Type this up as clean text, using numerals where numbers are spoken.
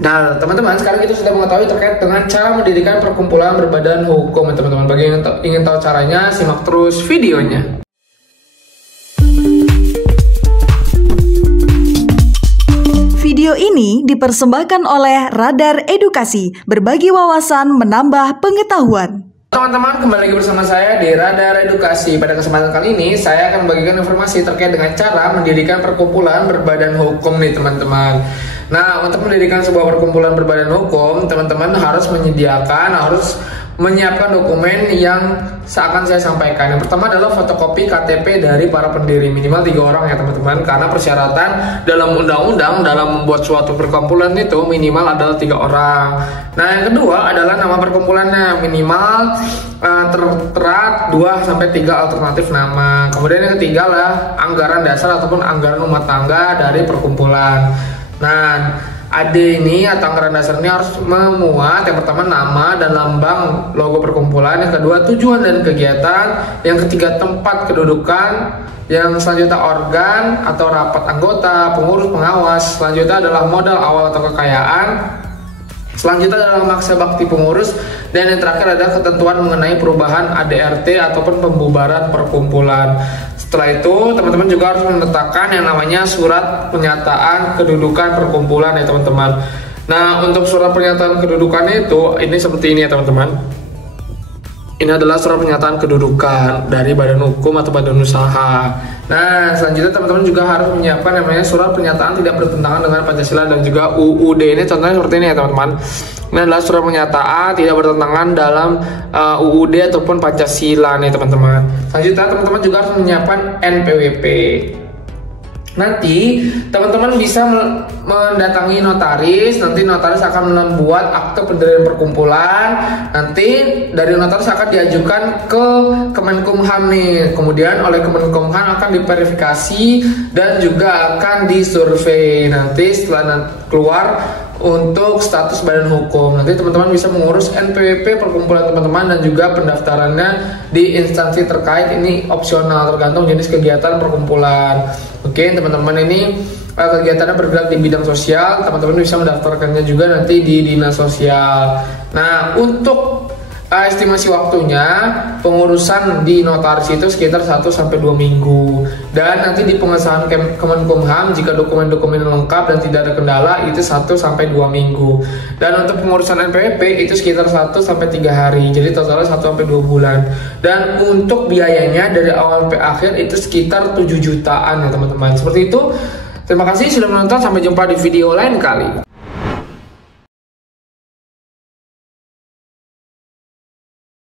Nah, teman-teman, sekarang kita sudah mengetahui terkait dengan cara mendirikan perkumpulan berbadan hukum, teman-teman. Bagi yang ingin tahu caranya, simak terus videonya. Video ini dipersembahkan oleh Radar Edukasi, berbagi wawasan menambah pengetahuan. Teman-teman, kembali lagi bersama saya di Radar Edukasi. Pada kesempatan kali ini, saya akan membagikan informasi terkait dengan cara mendirikan perkumpulan berbadan hukum nih, teman-teman. Nah, untuk mendirikan sebuah perkumpulan berbadan hukum, teman-teman harus menyiapkan dokumen yang akan saya sampaikan. Yang pertama adalah fotokopi KTP dari para pendiri, minimal 3 orang ya teman-teman, karena persyaratan dalam undang-undang dalam membuat suatu perkumpulan itu minimal adalah 3 orang. Nah, yang kedua adalah nama perkumpulannya, minimal tertera 2-3 alternatif nama. Kemudian yang ketiga adalah anggaran dasar ataupun anggaran rumah tangga dari perkumpulan. Nah, AD ini atau anggaran dasar ini harus memuat yang pertama nama dan lambang logo perkumpulan, yang kedua tujuan dan kegiatan, yang ketiga tempat kedudukan, yang selanjutnya organ atau rapat anggota, pengurus, pengawas, selanjutnya adalah modal awal atau kekayaan, selanjutnya adalah maksa bakti pengurus, dan yang terakhir adalah ketentuan mengenai perubahan ADRT ataupun pembubaran perkumpulan. Setelah itu, teman-teman juga harus meletakkan yang namanya surat pernyataan kedudukan perkumpulan ya teman-teman. Nah, untuk surat pernyataan kedudukannya itu, ini seperti ini ya teman-teman. Ini adalah surat pernyataan kedudukan dari badan hukum atau badan usaha. Nah, selanjutnya teman-teman juga harus menyiapkan namanya surat pernyataan tidak bertentangan dengan Pancasila dan juga UUD. Ini contohnya seperti ini ya teman-teman. Ini adalah surat pernyataan tidak bertentangan dalam UUD ataupun Pancasila nih teman-teman. Selanjutnya teman-teman juga harus menyiapkan NPWP. Nanti teman-teman bisa mendatangi notaris. Nanti notaris akan membuat akte pendirian perkumpulan. Nanti dari notaris akan diajukan ke Kemenkumham nih. Kemudian oleh Kemenkumham akan diverifikasi dan juga akan disurvei. Nanti setelah keluar untuk status badan hukum, nanti teman-teman bisa mengurus NPWP perkumpulan teman-teman dan juga pendaftarannya di instansi terkait. Ini opsional tergantung jenis kegiatan perkumpulan. Oke, teman-teman, ini kegiatannya bergerak di bidang sosial. Teman-teman bisa mendaftarkannya juga nanti di dinas sosial. Nah, untuk estimasi waktunya pengurusan di notaris itu sekitar 1-2 minggu, dan nanti di pengesahan Kemenkumham jika dokumen-dokumen lengkap dan tidak ada kendala itu 1-2 minggu, dan untuk pengurusan NPWP itu sekitar 1-3 hari, jadi totalnya 1-2 bulan. Dan untuk biayanya dari awal sampai akhir itu sekitar 7 jutaan ya teman-teman. Seperti itu. Terima kasih sudah menonton, sampai jumpa di video lain kali.